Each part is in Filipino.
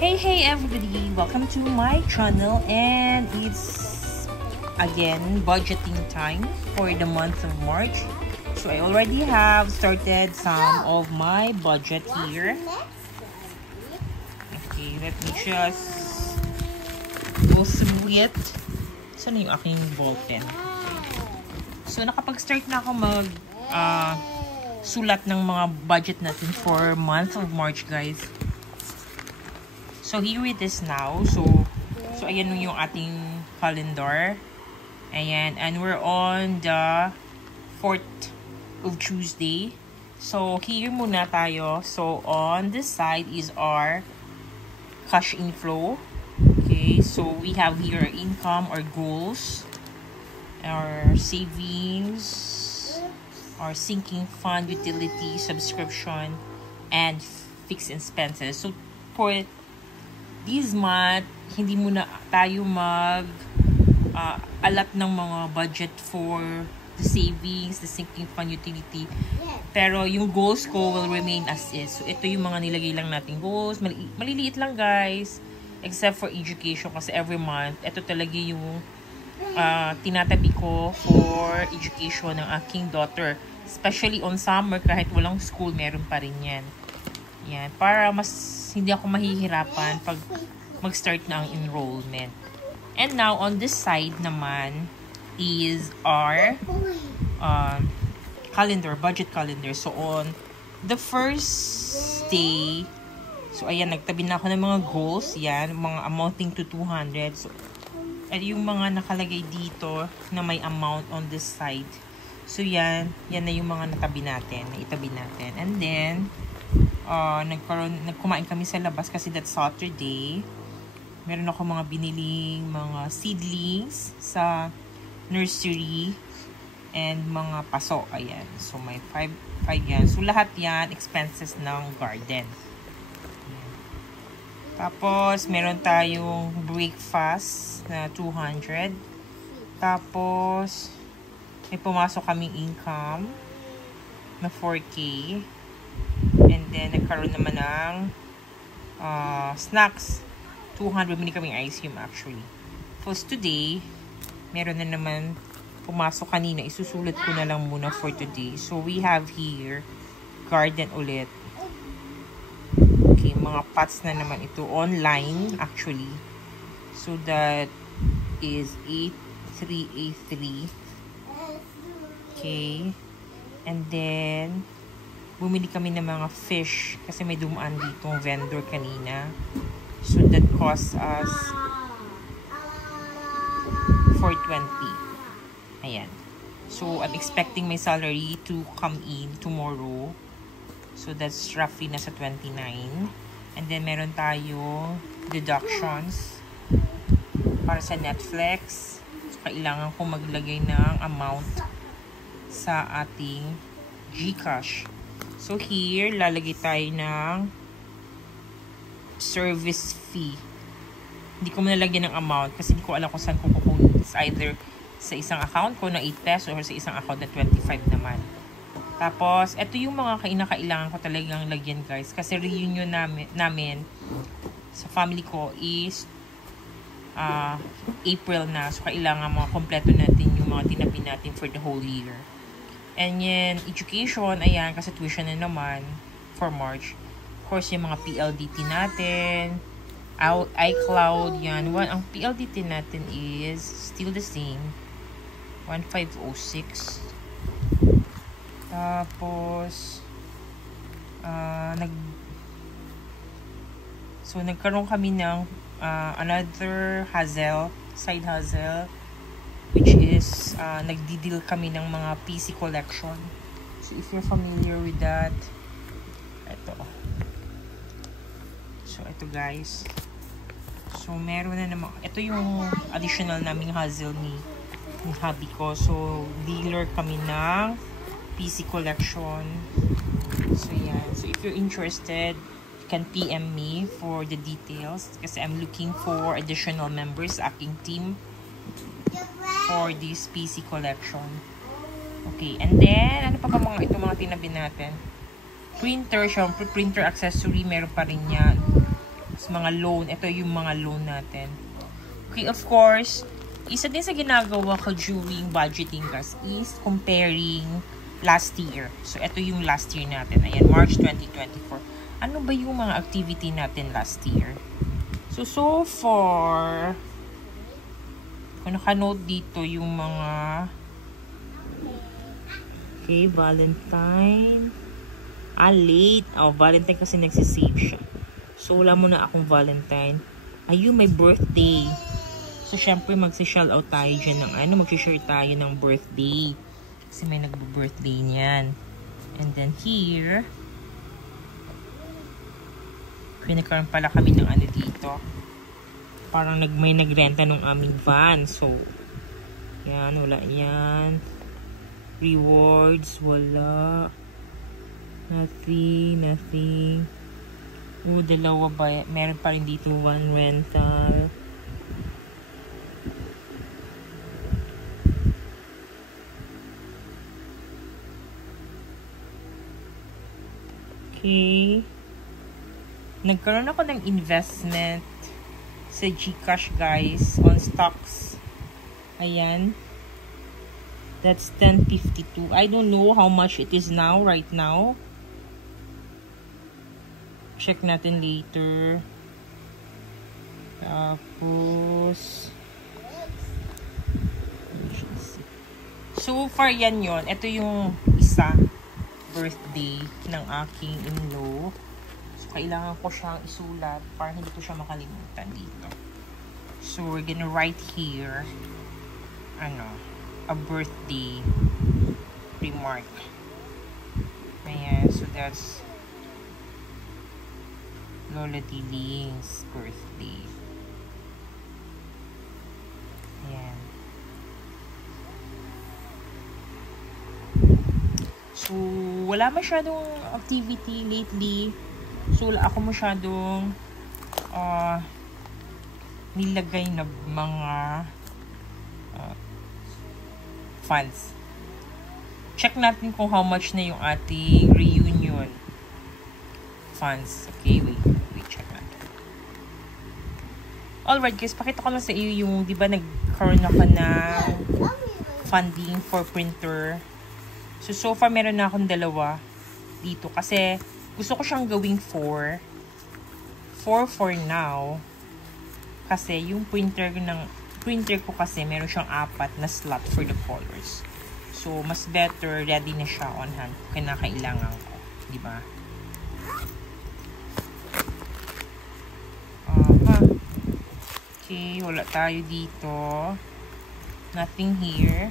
Hey everybody, welcome to my channel, and it's again budgeting time for the month of March. So I already have started some of my budget here. Okay, let me just go through it. Saan na yung aking ball pen? So nakapag-start na ako mag sulat ng mga budget natin for month of March, guys. So here it is now. So ayan yung ating calendar. Ayan, and we're on the 4th of Tuesday. So here muna tayo. So on this side is our cash inflow. Okay, so we have here income or goals, our savings, our sinking fund, utility, subscription, and fixed expenses. So for this month, hindi muna tayo alat ng mga budget for the savings, the sinking fund, utility. Pero yung goals ko will remain as is. So ito yung mga nilagay lang nating goals. Maliliit lang, guys. Except for education, kasi every month, ito talaga yung tinatabi ko for education ng aking daughter. Especially on summer, kahit walang school, meron pa rin yan. Yan. Para mas hindi ako mahihirapan pag mag-start na ang enrollment. And now, on this side naman is our calendar, budget calendar. So, on the first day, so ayan, nagtabi na ako ng mga goals. Yan, mga amounting to 200. So, at yung mga nakalagay dito na may amount on this side. So, yan na yung mga naitabi natin. And then, nagkumain kami sa labas kasi that's Saturday. Meron ako mga biniling mga seedlings sa nursery and mga paso. Ayan. So, may 5 yan. So, lahat yan expenses ng garden. Ayan. Tapos, meron tayong breakfast na 200. Tapos, may pumasok kaming income na 4K. And then, nagkaroon naman ng snacks. 200 mini kaming ice cream actually. First today, meron na naman pumasok kanina. Isusulat ko na lang muna for today. So, we have here garden ulit. Okay, mga pots na naman ito. Online actually. So, that is 8383. Okay. And then, bumili kami ng mga fish kasi may dumaan ditong vendor kanina. So, that cost us 420. Ayan. So, I'm expecting my salary to come in tomorrow. So, that's roughly nasa 29. And then, meron tayo deductions para sa Netflix. So, kailangan ko maglagay ng amount sa ating GCash. So, here, lalagay tayo ng service fee. Hindi ko manalagyan ng amount kasi hindi ko alam kung saan ko kukunin. It's either sa isang account ko na 8 pesos or sa isang account na 25 naman. Tapos, ito yung mga kailangan ko talagang lagyan, guys. Kasi reunion namin sa family ko is April na. So, kailangan mga kompleto natin yung mga tinabi natin for the whole year. And yan, education, ayan, kasi tuition na naman for March. Of course, yung mga PLDT natin, iCloud, yan. Ang PLDT natin is still the same. 1506. Tapos, nagkaroon kami ng another side hustle, which is nagdi-deal kami ng mga PC collection. So, if you're familiar with that, ito. So, ito, guys. So, meron na naman. Ito yung additional naming hustle ni hubby ko. So, dealer kami ng PC collection. So, yan. So, if you're interested, you can PM me for the details. Kasi I'm looking for additional members sa aking team for this PC collection. Okay. And then, ano pa ba itong mga tinabi natin? Printer, syempre, printer accessory, meron pa rin yan. sa mga loan. Ito yung mga loan natin. Okay, of course, isa din sa ginagawa ko during budgeting guys is comparing last year. So, ito yung last year natin. Ayan, March 2024. Ano ba yung mga activity natin last year? So far, kung naka-note dito yung mga okay, Valentine. Late. Valentine kasi nagsisave siya. So, wala muna akong Valentine. Ayun, may birthday. So, syempre, magsi-shout out tayo dyan ng mag-share tayo ng birthday. Kasi may nagbo-birthday niyan. And then here, pinagkaroon pala kami ng dito. Parang may nagrenta ng aming van. So, yan, wala yan. Rewards, wala. Nothing. Dalawa ba? Meron pa rin dito, one rental. Okay. Nagkaroon ako ng investment sa GCash guys on stocks. Ayan. That's 10.52. I don't know how much it is now, right now. Check natin later. Tapos, so far yan yon. Ito yung isa birthday ng aking in-law. So, kailangan ko siyang isulat para hindi ko siya makalimutan dito. So, we're gonna write here a birthday remark. Ayan, so that's Lola Diling's birthday. Ayan. So, wala masyadong activity lately. So, wala ako masyadong nilagay na mga funds. Check natin kung how much na yung ating reunion funds. Okay, wait, check natin. Alright guys, pakita ko lang sa iyo yung, di ba nagkaroon ako ng funding for printer. So far meron na akong dalawa dito kasi gusto ko siyang gawing 4 for now. Kasi yung printer ko kasi meron siyang 4 na slot for the colors. So, mas better, ready na siya on hand. Kinakailangan ko. Diba? Okay, wala tayo dito. Nothing here.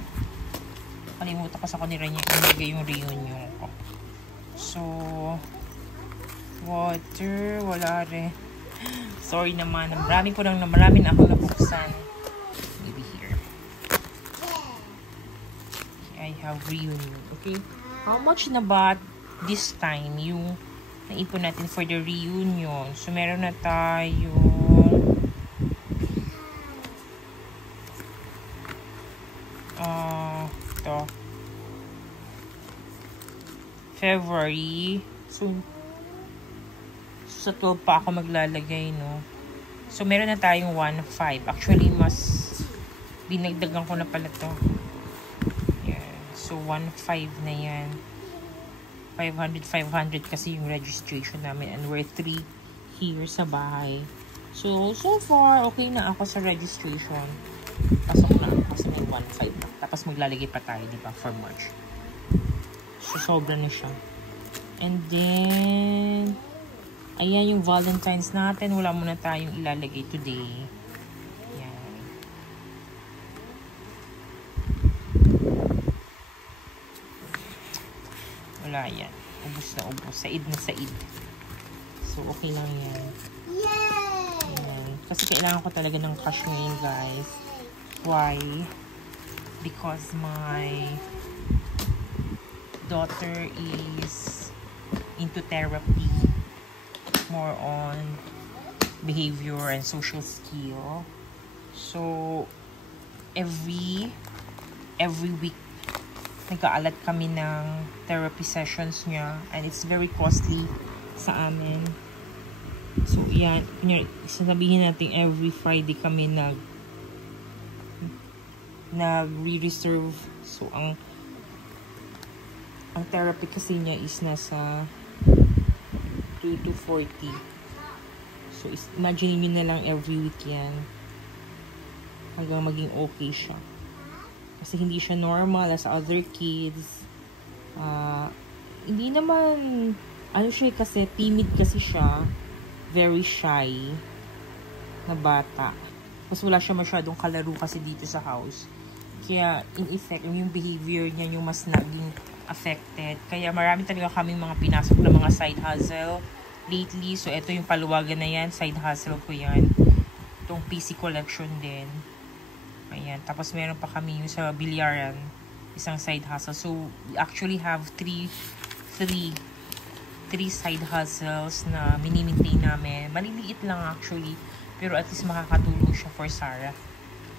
Kalimutan ko sa kanila niya ilagay yung reunion ko. So, water, wala rin. Sorry naman. Marami na ako nabuksan. Maybe here. Okay, I have reunion. Okay. How much na ba this time yung naipon natin for the reunion? So, meron na tayo ito. February. So, sa 12 pa ako maglalagay, no? So, meron na tayong 1.5. Actually, mas dinagdagan ko na pala to. Yeah. So, 1.5 na yan. 500 kasi yung registration namin. And we're 3 here sa bahay. So far, okay na ako sa registration. Pasok na ako kasi may 1.5 na. Tapos maglalagay pa tayo, di ba? For March. So, sobra na siya. And then, ayan yung Valentine's natin. Wala muna tayong ilalagay today. Ayan. Wala yan. Ubus na ubus. Said na said. So, okay lang yan. Ayan. Kasi kailangan ko talaga ng cash ngayon, guys. Why? Because my daughter is into therapy. More on behavior and social skill. So, every week, nag-aalat kami ng therapy sessions niya. And it's very costly sa amin. So, yan. Sasabihin natin every Friday kami nag-re-reserve. So, ang therapy kasi niya is nasa 2 to 40. So, imagine nyo na lang every week yan. Hanggang maging okay siya. Kasi hindi siya normal as other kids. Hindi naman, ano siya kasi, timid kasi siya. Very shy na bata. Mas wala siya masyadong kalaro kasi dito sa house. Kaya, in effect, yung behavior niya yung mas naging affected. Kaya marami talaga kaming mga pinasok na mga side hustle lately. So, ito yung paluwagan na yan. Side hustle ko yan. Itong PC collection din. Ayan. Tapos, meron pa kami yung sa bilyaran. Isang side hustle. So, we actually have three side hustles na mini-maintain namin. Maliliit lang actually. Pero at least makakatulong siya for Sarah.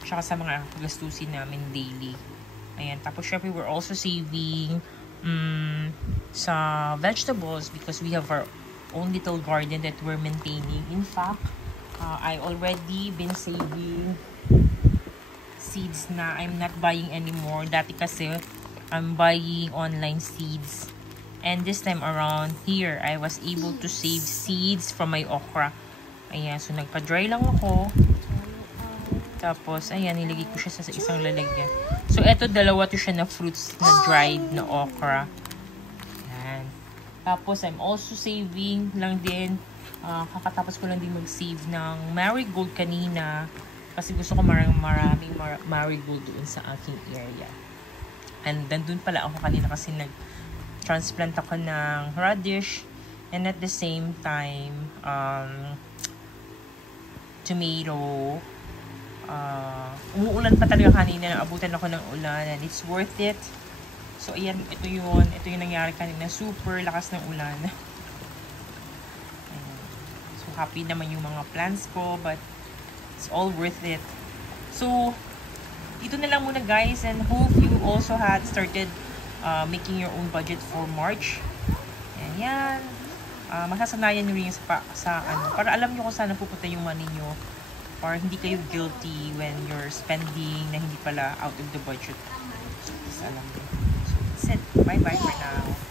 Tsaka sa mga gastusin namin daily. Ayan. Tapos, syempre, we're also saving sa vegetables because we have our own little garden that we're maintaining. In fact, I already been saving seeds na I'm not buying anymore. Dati kasi, I'm buying online seeds. And this time around here, I was able to save seeds from my okra. Ayan, so nagpa-dry lang ako. Tapos, ayan, nilagay ko siya sa isang lalagyan. So, eto, dalawa to siya na fruits na dried na okra. Ayan. Tapos, I'm also saving lang din. Kakatapos ko lang din mag-save ng marigold kanina. Kasi gusto ko maraming marigold doon sa aking area. And nandun pala ako kanina kasi nag-transplant ako ng radish. And at the same time, tomato. Umuulan pa talaga kanina. Naabutan ako ng ulan. And it's worth it. So, ayan. Ito yung nangyari kanina. Super lakas ng ulan. Ayan. So, happy naman yung mga plants ko. But, it's all worth it. So, ito na lang muna guys. And hope you also had started making your own budget for March. Ayan. Masasanayan nyo rin sa para alam nyo kung saan pupunta yung money nyo. Or hindi kayo guilty when you're spending na hindi pala out of the budget. So, alam nyo. So, that's it. Bye-bye for now.